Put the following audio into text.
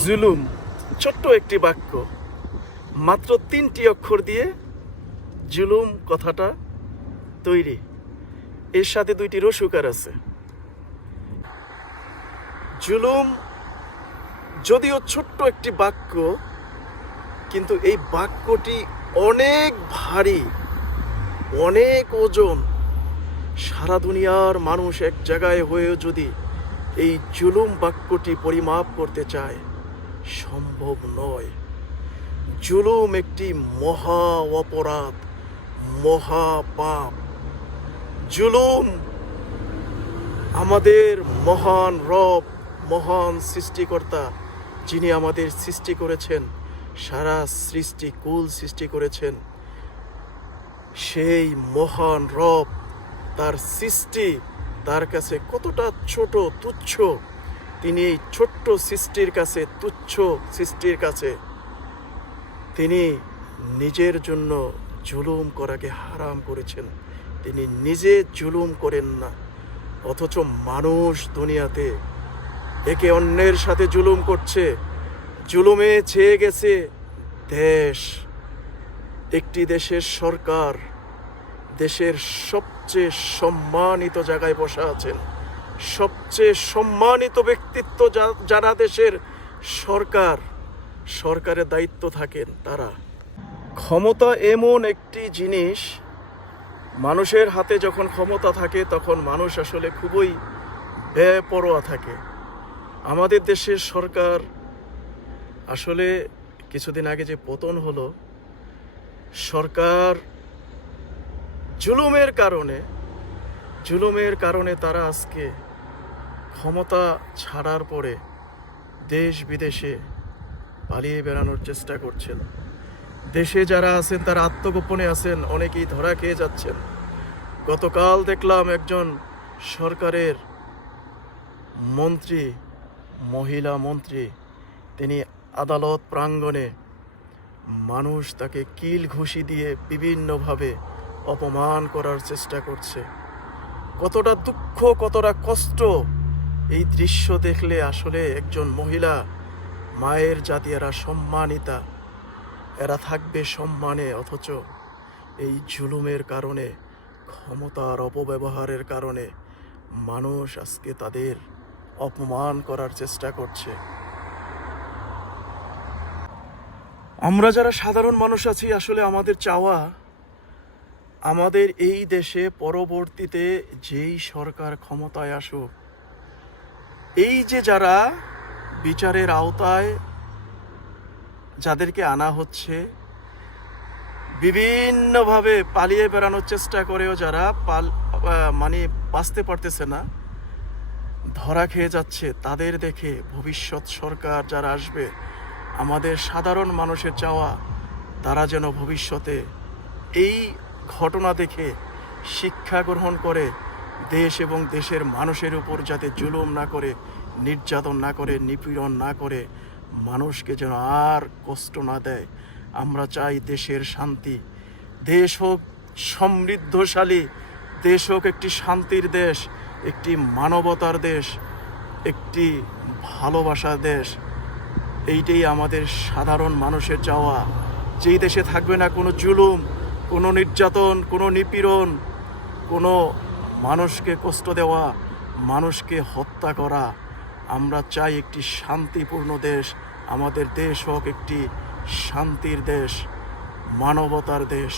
জুলুম, ছোট্ট একটি বাক্য। মাত্র তিনটি অক্ষর দিয়ে জুলুম কথাটা তৈরি। এর সাথে দুইটি রসুকার আছে। জুলুম যদিও ছোট্ট একটি বাক্য, কিন্তু এই বাক্যটি অনেক ভারী, অনেক ওজন। সারা দুনিয়ার মানুষ এক জায়গায় হয়েও যদি এই জুলুম বাক্যটি পরিমাপ করতে চায় সম্ভব নয়। জুলুম একটি মহা অপরাধ, মহা পাপ। জুলুম আমাদের মহান রব, মহান সৃষ্টিকর্তা, যিনি আমাদের সৃষ্টি করেছেন, সারা সৃষ্টি কুল সৃষ্টি করেছেন। সেই মহান রব, তার সৃষ্টি তার কাছে কতটা ছোট, তুচ্ছ তিনি এই ছোট্ট সৃষ্টির কাছে, তুচ্ছ সৃষ্টির কাছে, তিনি নিজের জন্য জুলুম করাকে হারাম করেছেন। তিনি নিজে জুলুম করেন না, অথচ মানুষ দুনিয়াতে একে অন্যের সাথে জুলুম করছে। জুলুমে ছেয়ে গেছে দেশ। একটি দেশের সরকার দেশের সবচেয়ে সম্মানিত জায়গায় বসা আছেন। সবচেয়ে সম্মানিত ব্যক্তিত্ব যারা দেশের সরকার, সরকারের দায়িত্ব থাকেন তারা। ক্ষমতা এমন একটি জিনিস, মানুষের হাতে যখন ক্ষমতা থাকে তখন মানুষ আসলে খুবই বেপরোয়া থাকে। আমাদের দেশের সরকার আসলে কিছুদিন আগে যে পতন হলো, সরকার জুলুমের কারণে জুলুমের কারণে তারা আজকে ক্ষমতা ছাড়ার পরে দেশ বিদেশে পালিয়ে বেড়ানোর চেষ্টা করছেন। দেশে যারা আছেন, তারা আত্মগোপনে আছেন, অনেকেই ধরা খেয়ে যাচ্ছেন। গতকাল দেখলাম একজন সরকারের মন্ত্রী, মহিলা মন্ত্রী, তিনি আদালত প্রাঙ্গণে মানুষ তাকে কিল ঘুষি দিয়ে বিভিন্নভাবে অপমান করার চেষ্টা করছে। কতটা দুঃখ, কতটা কষ্ট এই দৃশ্য দেখলে আসলে একজন মহিলা মায়ের জাতি, এরা সম্মানিতা। এরা থাকবে সম্মানে, অথচ এই জুলুমের কারণে, ক্ষমতার অপব্যবহারের কারণে মানুষ আজকে তাদের অপমান করার চেষ্টা করছে। আমরা যারা সাধারণ মানুষ আছি, আসলে আমাদের চাওয়া আমাদের এই দেশে পরবর্তীতে যেই সরকার ক্ষমতায় আসুক এই যে যারা বিচারের আওতায় যাদেরকে আনা হচ্ছে, বিভিন্নভাবে পালিয়ে বেড়ানোর চেষ্টা করেও যারা পাল মানে বাঁচতে পারতেছে না, ধরা খেয়ে যাচ্ছে, তাদের দেখে ভবিষ্যৎ সরকার যারা আসবে, আমাদের সাধারণ মানুষের চাওয়া, তারা যেন ভবিষ্যতে এই ঘটনা দেখে শিক্ষা গ্রহণ করে দেশ এবং দেশের মানুষের উপর যাতে জুলুম না করে, নির্যাতন না করে, নিপীড়ন না করে, মানুষকে যেন আর কষ্ট না দেয়। আমরা চাই দেশের শান্তি। দেশ হোক সমৃদ্ধশালী, দেশ হোক একটি শান্তির দেশ, একটি মানবতার দেশ, একটি ভালোবাসার দেশ। এইটাই আমাদের সাধারণ মানুষের চাওয়া। যেই দেশে থাকবে না কোনো জুলুম, কোনো নির্যাতন, কোনো নিপীড়ন, কোনো মানুষকে কষ্ট দেওয়া, মানুষকে হত্যা করা। আমরা চাই একটি শান্তিপূর্ণ দেশ। আমাদের দেশ হোক একটি শান্তির দেশ, মানবতার দেশ।